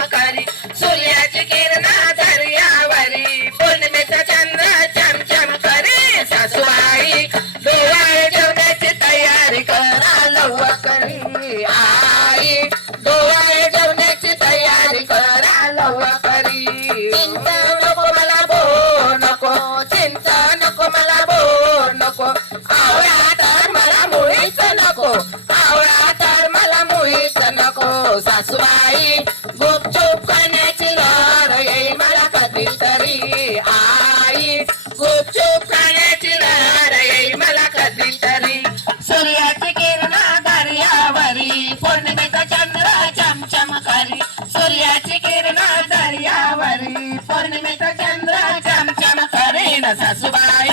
चमकारी सूर्याची किरण दर्यावरी पौर्णिमेचा चंद्र चमचम करे सासूबाई डोवाळे जेवणाची तयारी करा लवकरी आई डोवाळे जेवणाची तयारी करा लवकरी चिंता नको मला भो नको चिंता नको मला भो नको आवळा तर मला मुळीच नको आवळा तर मला मुळीच नको सासूबाई गुपचूप खाण्याची लहर येई मला कधीतरी आई गुपचूप खाण्याची लहर येई मला कधीतरी सूर्याची किरण दर्यावरी पौर्णिमेचा चंद्र चमचम करी सूर्याची किरण दर्यावरी पौर्णिमेचा चंद्र चमचम करीन सासूबाई